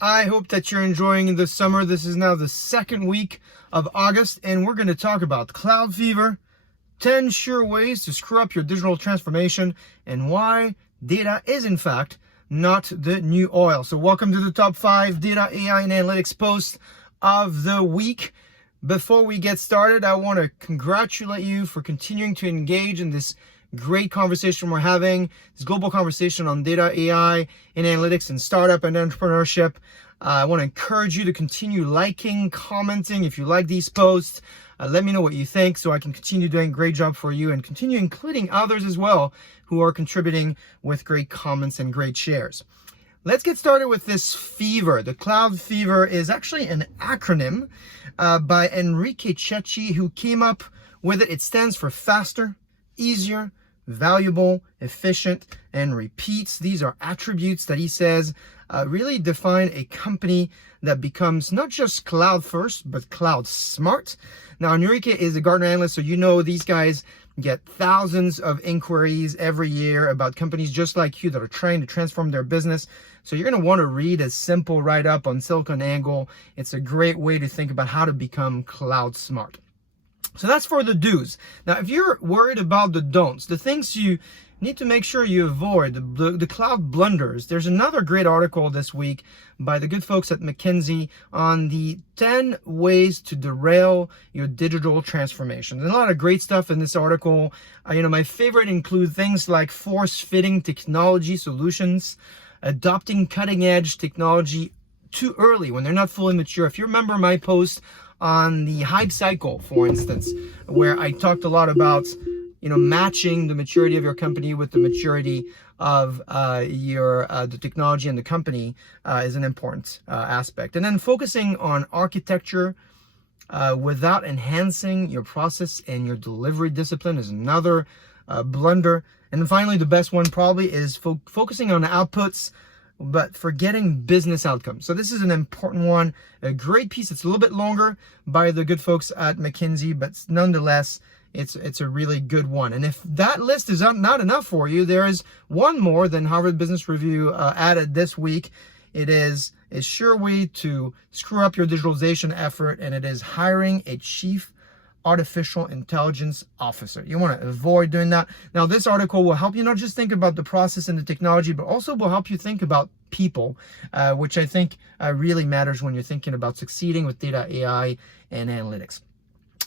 I hope that you're enjoying the summer. This is now the second week of August, and we're going to talk about cloud fever, 10 sure ways to screw up your digital transformation, and why data is, in fact, not the new oil. So welcome to the top 5 data, AI, and analytics posts of the week. Before we get started, I want to congratulate you for continuing to engage in this great conversation we're having, this global conversation on data, AI, and analytics, and startup and entrepreneurship. I want to encourage you to continue liking, commenting. If you like these posts, let me know what you think so I can continue doing a great job for you and continue including others as well who are contributing with great comments and great shares. Let's get started with this F.E.V.E.R. The cloud fever is actually an acronym by Henrique, Cecci, who came up with it. It stands for faster, easier, valuable, efficient, and repeats. These are attributes that he says really define a company that becomes not just cloud first, but cloud smart. Now, Henrique is a Gartner analyst, so you know these guys get thousands of inquiries every year about companies just like you that are trying to transform their business. So you're going to want to read a simple write-up on SiliconANGLE. It's a great way to think about how to become cloud smart. So that's for the do's. Now, if you're worried about the don'ts, the things you need to make sure you avoid, the cloud blunders, there's another great article this week by the good folks at McKinsey on the 10 ways to derail your digital transformation. There's a lot of great stuff in this article. My favorite include things like force-fitting technology solutions, adopting cutting-edge technology too early when they're not fully mature. If you remember my post on the hype cycle, for instance, where I talked a lot about, matching the maturity of your company with the maturity of the technology and the company is an important aspect. And then focusing on architecture without enhancing your process and your delivery discipline is another blunder. And then finally, the best one probably is focusing on outputs but forgetting business outcomes. So this is an important one, a great piece. It's a little bit longer by the good folks at McKinsey, but nonetheless, it's a really good one. And if that list is not enough for you, there is one more than Harvard Business Review added this week. It is a sure way to screw up your digitalization effort, and it is hiring a chief artificial intelligence officer. You want to avoid doing that. Now, this article will help you not just think about the process and the technology, but also will help you think about people, which I think really matters when you're thinking about succeeding with data, AI, and analytics.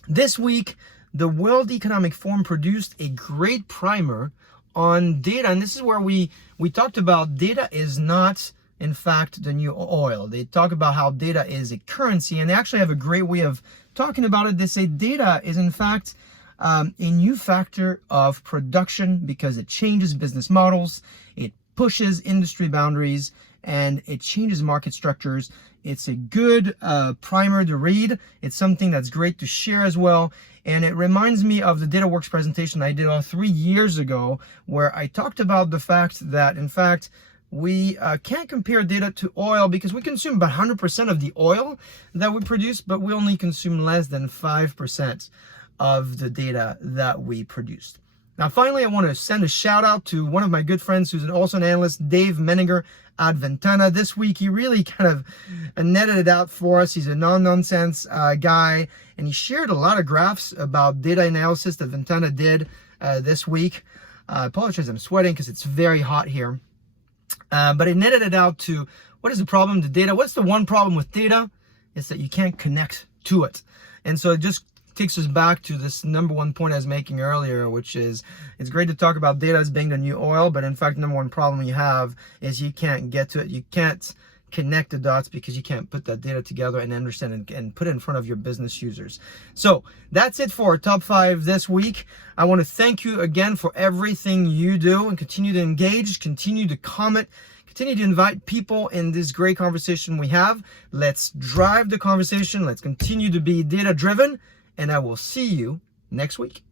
This week, the World Economic Forum produced a great primer on data, and this is where we talked about data is not, in fact, the new oil. They talk about how data is a currency, and they actually have a great way of talking about it. They say data is, in fact, a new factor of production because it changes business models, it pushes industry boundaries, and it changes market structures. It's a good primer to read. It's something that's great to share as well. And it reminds me of the DataWorks presentation I did 3 years ago, where I talked about the fact that, in fact, we can't compare data to oil because we consume about 100% of the oil that we produce, but we only consume less than 5% of the data that we produced. Now, finally, I want to send a shout out to one of my good friends who's also an analyst, Dave Menninger at Ventana. This week, he really kind of netted it out for us. He's a no-nonsense guy, and he shared a lot of graphs about data analysis that Ventana did this week. I apologize, I'm sweating because it's very hot here. But it netted it out to what is the problem to data? What's the one problem with data? It's that you can't connect to it. And so it just takes us back to this number one point I was making earlier, which is it's great to talk about data as being the new oil, but in fact, the number one problem you have is you can't get to it. You can't connect the dots because you can't put that data together and understand and put it in front of your business users. So that's it for our top 5 this week. I want to thank you again for everything you do, and continue to engage, continue to comment, continue to invite people in this great conversation we have. Let's drive the conversation. Let's continue to be data driven, and I will see you next week.